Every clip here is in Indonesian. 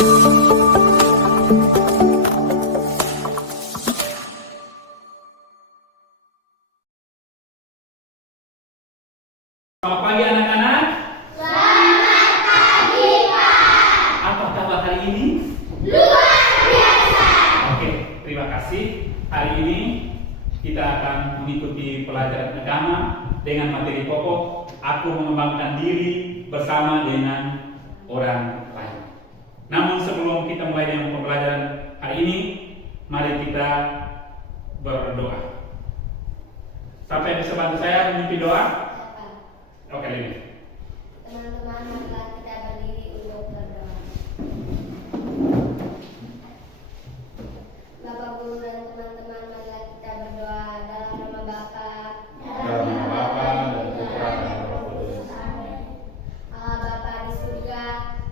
Selamat pagi anak-anak. Selamat pagi, Pak. Apa kabar hari ini? Luar biasa. Oke, terima kasih. Hari ini kita akan mengikuti pelajaran agama dengan materi pokok Aku Mengembangkan Diri Bersama Dengan Orang Lain. Namun sebelum kita mulai dengan pembelajaran hari ini, mari kita berdoa. Siapa yang bisa bantu saya memimpin doa? Oke, ini. Teman-teman, marilah kita berdiri untuk berdoa. Bapak Guru dan teman-teman, marilah kita berdoa dalam nama Bapa, Dalam nama Bapa dan Putra dan Roh Kudus. Amin. Allah Bapa di surga,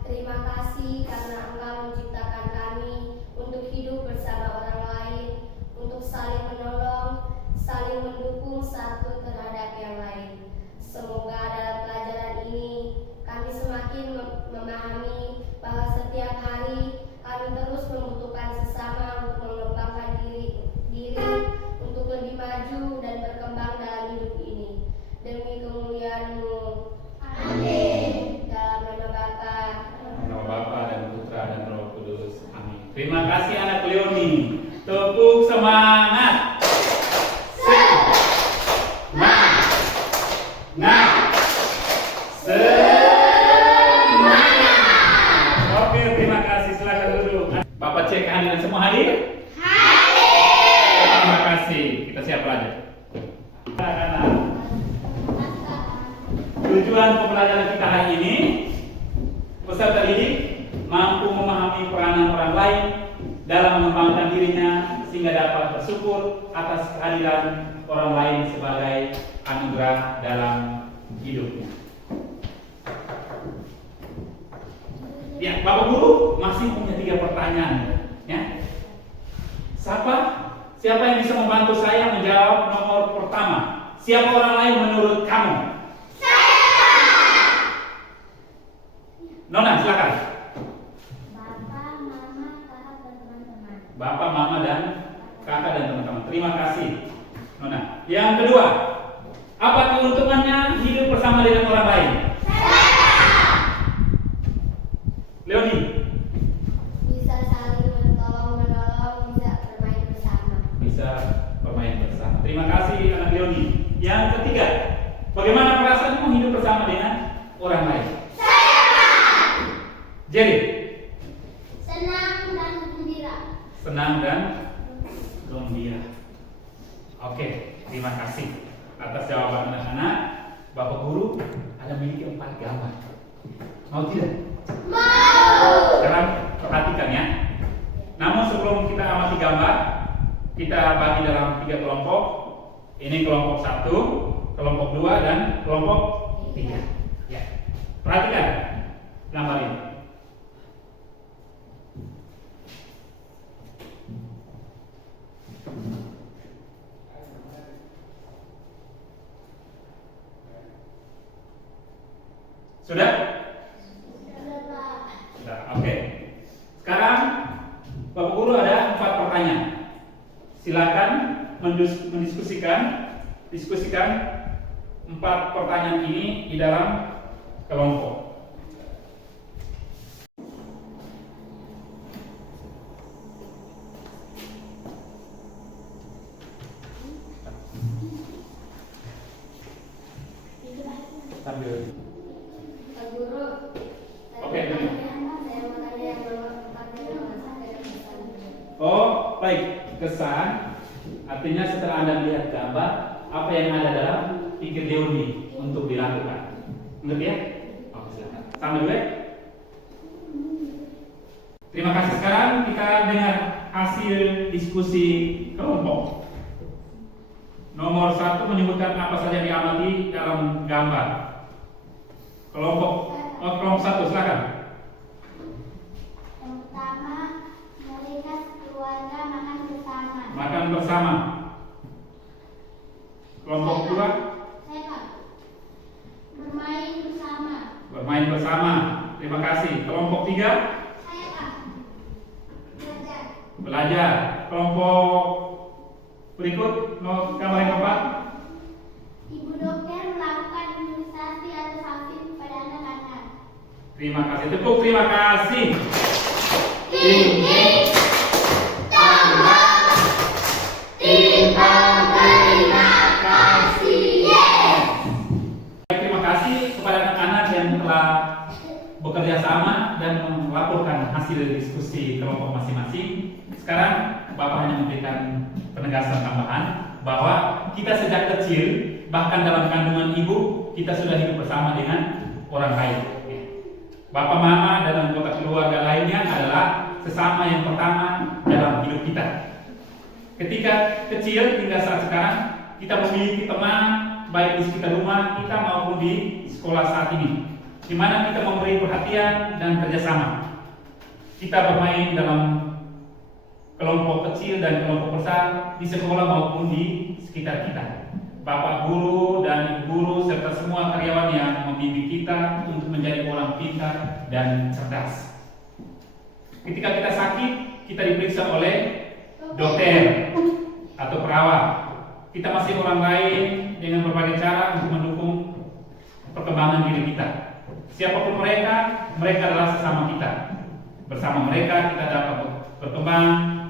terima kasih karena Engkau menciptakan kami untuk hidup bersama orang lain, untuk saling menolong, saling mendukung satu terhadap yang lain. Semoga dalam pelajaran ini kami semakin memahami bahwa setiap hari kami terus membutuhkan sesama untuk mengembangkan diri untuk lebih maju dan berkembang dalam hidup ini. Demi kemuliaan-Mu. Amin. Dalam nama Bapa, Nama Bapa dan Putra dan Roh Kudus. Amin. Terima kasih anak Leoni. Tepuk semangat. Oke, terima kasih. Silakan duduk. Bapak cek kehadiran semua hadir? Terima kasih. Kita siap belajar. Anak-anak, tujuan pembelajaran kita hari ini, peserta didik mampu memahami peranan orang lain dalam mengembangkan dirinya sehingga dapat bersyukur atas kehadiran orang lain sebagai anugerah dalam hidupnya. Ya, Bapak Guru masih punya 3 pertanyaan, ya. Siapa yang bisa membantu saya menjawab nomor pertama? Siapa orang lain menurut kamu? Nona, silakan. Bapak, Mama, Kakak, dan teman-teman. Bapak, Mama, dan Kakak dan teman-teman. Terima kasih, Nona. Yang kedua, apa keuntungannya hidup bersama dengan orang lain? Leoni. Bisa saling menolong, bisa bermain bersama. Bisa bermain bersama. Terima kasih anak Leoni. Yang ketiga, bagaimana perasaanmu hidup bersama dengan orang lain? Jerry. Senang dan gembira. Senang dan gembira. Oke, terima kasih atas jawaban anak-anak. Bapak Guru ada memiliki 4 gambar. Mau tidak? Mau. Sekarang perhatikan ya. Namun sebelum kita amati gambar, kita bagi dalam 3 kelompok. Ini kelompok 1, kelompok 2, dan kelompok 3. Ya. Perhatikan gambar ini. Sudah? Sudah, oke. Sekarang Bapak Guru ada 4 pertanyaan. Silakan diskusikan 4 pertanyaan ini di dalam kelompok. Sambil. Pak Guru. Oke. Saya mau tanya yang nomor 4 ini ada kesan. Oh, baik. Kesan artinya setelah Anda melihat gambar, apa yang ada dalam pikir Leoni untuk dilakukan. Ngerti ya? Oke, silakan. Sama dulu ya. Terima kasih. Sekarang kita dengar hasil diskusi kelompok. Nomor 1 menyebutkan apa saja diamati dalam gambar. Kelompok 1, silakan. Yang pertama, mereka keluarga makan bersama. Makan bersama. Kelompok 2, Saya Pak. Bermain bersama. bermain bersama. Terima kasih. Kelompok 3, Saya Pak. belajar. Kelompok berikut, gambar yang keempat. Ibu dokter melakukan imunisasi atau vaksin pada anak-anak. Terima kasih. Tepuk terima kasih. Terima kasih kepada anak-anak yang telah bekerja sama dan melaporkan hasil dari diskusi kelompok masing-masing. Sekarang Bapak hanya memberikan penegasan tambahan bahwa kita sejak kecil, bahkan dalam kandungan ibu, kita sudah hidup bersama dengan orang lain. Bapak, mama, dan anggota keluarga lainnya adalah sesama yang pertama dalam hidup kita. Ketika kecil hingga saat sekarang, kita memiliki teman baik di sekitar rumah kita maupun di sekolah saat ini, di mana kita memberi perhatian dan kerjasama. Kita bermain dalam kelompok kecil dan kelompok besar di sekolah maupun di sekitar kita. Bapak guru dan ibu guru serta semua karyawan yang membimbing kita untuk menjadi orang pintar dan cerdas. Ketika kita sakit, kita diperiksa oleh dokter atau perawat. Kita masih orang lain dengan berbagai cara untuk mendukung perkembangan diri kita. Siapapun mereka adalah sesama kita. Bersama mereka kita dapat berkembang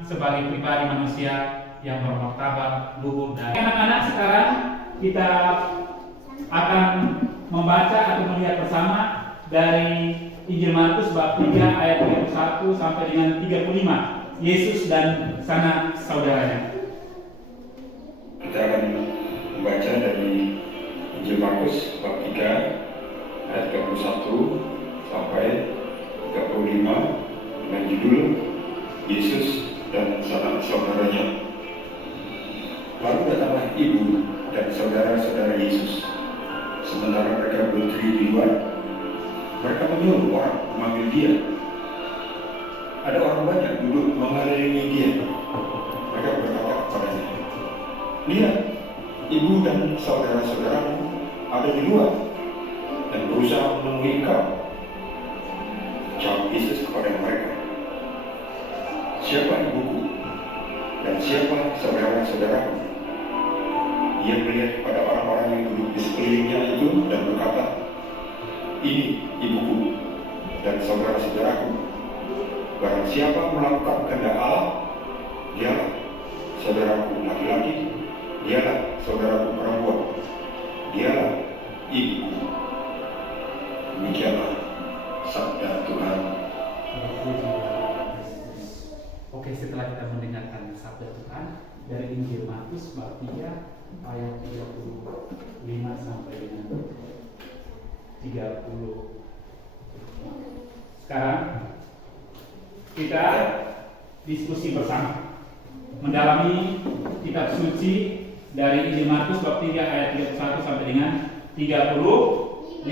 sebagai pribadi manusia yang bermartabat, luhur, dan anak-anak. Sekarang kita akan membaca atau melihat bersama dari Injil Markus bab 3 ayat 31 sampai dengan 35. Yesus dan sanak saudaranya. Kita akan membaca dari Injil Markus bab 3 ayat 31 sampai 35 dengan judul Yesus dan sanak saudaranya. Lalu datanglah ibu dan saudara-saudara Yesus. Sementara mereka berdiri di luar, mereka menyuruh orang memanggil dia. Ada orang banyak duduk mengelilingi dia. Mereka berkata kepadanya, "Lihat, ibu dan saudara-saudaramu ada di luar dan berusaha menemui engkau." Jawab Yesus kepada mereka, "Siapa ibuku dan siapa saudara-saudaraku?" Ia melihat pada orang-orang yang duduk di sekelilingnya itu dan berkata, "Ini ibuku dan saudara-saudaraku. Barang siapa melakukan kehendak Allah, dialah saudaraku laki-laki, dialah saudaraku perempuan, dialah ibuku." Demikianlah sabda Tuhan. Oke, setelah kita mendengarkan sabda Tuhan dari Injil Markus bab 3 ayat 35 sampai dengan 30. Sekarang kita diskusi bersama mendalami kitab suci dari Injil Markus bab 3 ayat 31 sampai dengan 35.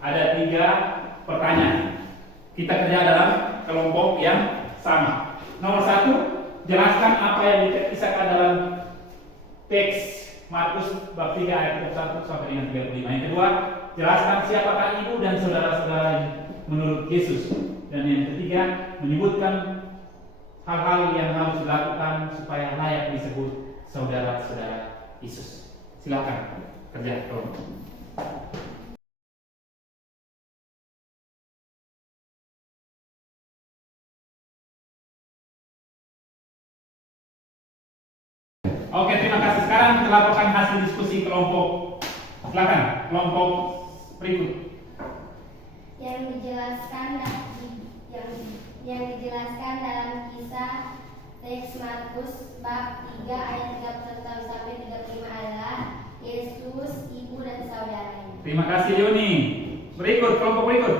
Ada 3 pertanyaan. Kita kerja dalam kelompok yang sama. Nomor 1, jelaskan apa yang dikisahkan dalam teks Markus bab 3 ayat 31 sampai dengan 35. Yang kedua, jelaskan siapakah ibu dan saudara-saudara menurut Yesus. Dan yang ketiga, menyebutkan hal-hal yang harus dilakukan supaya layak disebut saudara-saudara Yesus. Silakan kerja kelompok. Oke, terima kasih. Sekarang kita laporkan hasil diskusi kelompok. Silakan, kelompok berikut. Yang dijelaskan dalam kisah teks Markus bab 3 ayat 31 sampai 35 adalah Yesus, ibu dan saudaranya. Terima kasih Yoni. Berikut, kelompok berikut.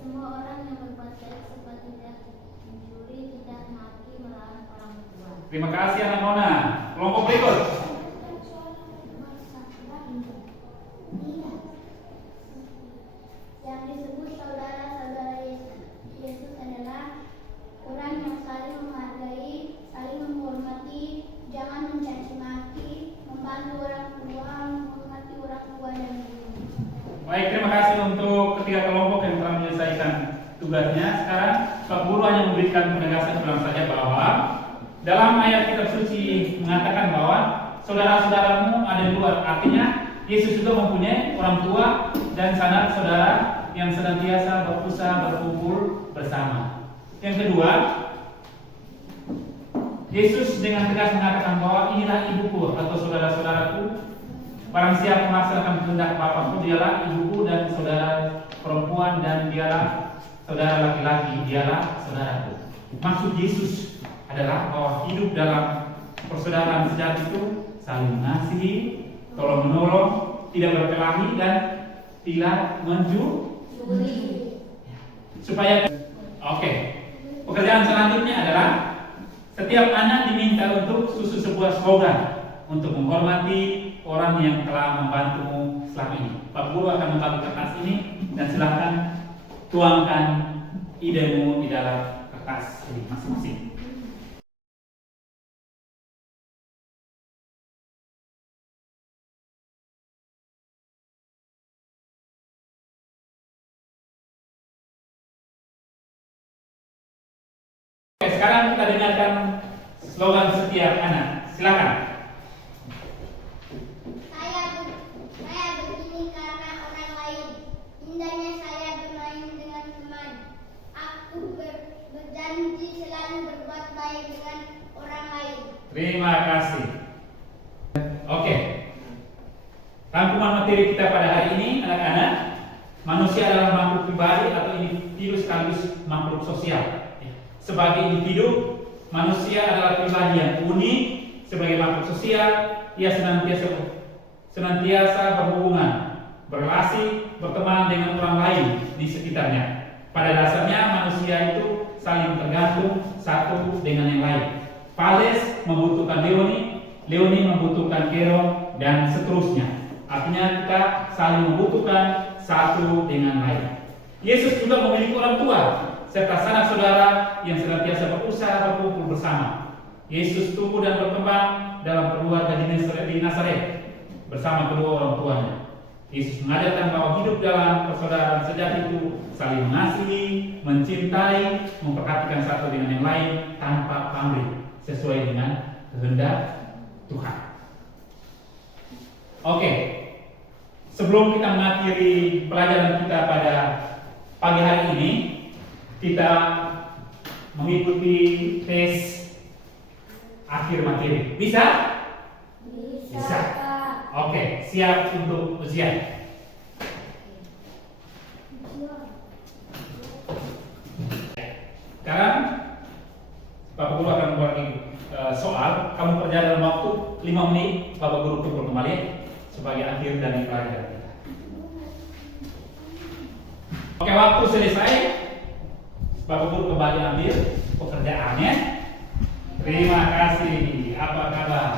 Semua orang yang berbuat baik seperti tidak mencuri, tidak maki, melawan orang tua. Terima kasih anak Nona. Kelompok berikut. Yang disebut saudara-saudara Yesus adalah orang yang saling menghargai, saling menghormati, jangan mencaci maki, membantu orang tua, menghormati orang tua dan guru. Baik, terima kasih untuk ketiga kelompok yang telah menyelesaikan tugasnya. Sekarang Pak Guru hanya memberikan penegasan ulang saja bahwa dalam ayat kitab suci mengatakan bahwa saudara-saudaramu ada di luar. Artinya Yesus juga mempunyai orang tua dan sanak saudara yang senantiasa berusaha berkumpul bersama. Yang kedua, Yesus dengan tegas mengatakan bahwa inilah ibuku atau saudara-saudaraku. Barang siapa melaksanakan kehendak Bapakku, dialah ibuku dan saudara perempuan, dan dialah saudara laki-laki, dialah saudaraku. Maksud Yesus adalah bahwa hidup dalam persaudaraan sejati itu saling mengasihi, tolong menolong, tidak berkelahi dan tidak mencuri. Supaya pekerjaan selanjutnya adalah setiap anak diminta untuk susun sebuah slogan untuk menghormati orang yang telah membantumu selama ini. Pak Guru akan membagi kertas ini dan silakan tuangkan idemu di dalam kertas ini masing-masing. Sekarang kita dengarkan slogan setiap anak. Silakan. Saya begini karena orang lain. Indahnya saya bermain dengan teman. Aku berjanji selalu berbuat baik dengan orang lain. Terima kasih. Oke. Rangkuman materi kita pada hari ini, anak-anak. Manusia adalah makhluk pribadi atau individu sekaligus makhluk sosial. Sebagai individu, manusia adalah pribadi yang unik. Sebagai makhluk sosial, ia senantiasa berhubungan, berrelasi, berteman dengan orang lain di sekitarnya. Pada dasarnya manusia itu saling tergantung satu dengan yang lain. Thales membutuhkan Leoni, Leoni membutuhkan Keron, dan seterusnya. Artinya kita saling membutuhkan satu dengan lain. Yesus juga memiliki orang tua serta sanak saudara yang senantiasa berusaha berkumpul bersama. Yesus tumbuh dan berkembang dalam keluarga di Nazaret bersama kedua orang tuanya. Yesus mengajarkan bahwa hidup dalam persaudaraan sejati itu saling mengasihi, mencintai, memperhatikan satu dengan yang lain tanpa pamrih, sesuai dengan kehendak Tuhan. Oke, sebelum kita mengakhiri pelajaran kita pada pagi hari ini, kita mengikuti tes akhir materi. Bisa? Bisa. Oke, siap untuk ujian. Sekarang Bapak Guru akan membagi soal. Kamu kerja dalam waktu 5 menit. Bapak Guru pukul kembali sebagai akhir dari pelajaran kita. Oke, waktu selesai. Bapak Guru kembali ambil pekerjaannya. Terima kasih. Apa kabar?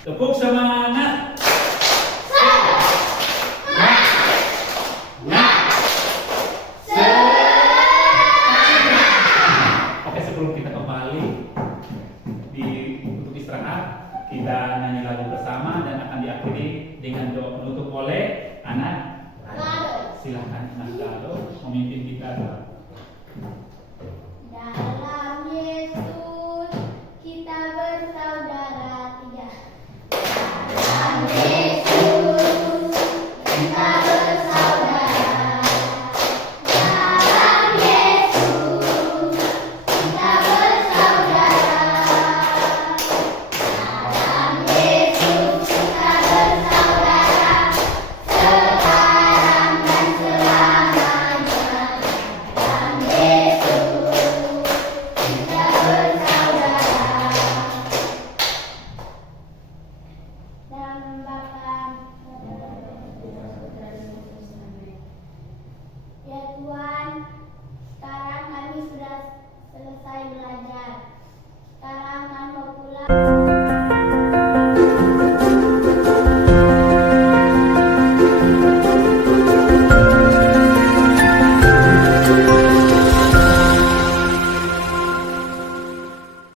Tepuk semangat.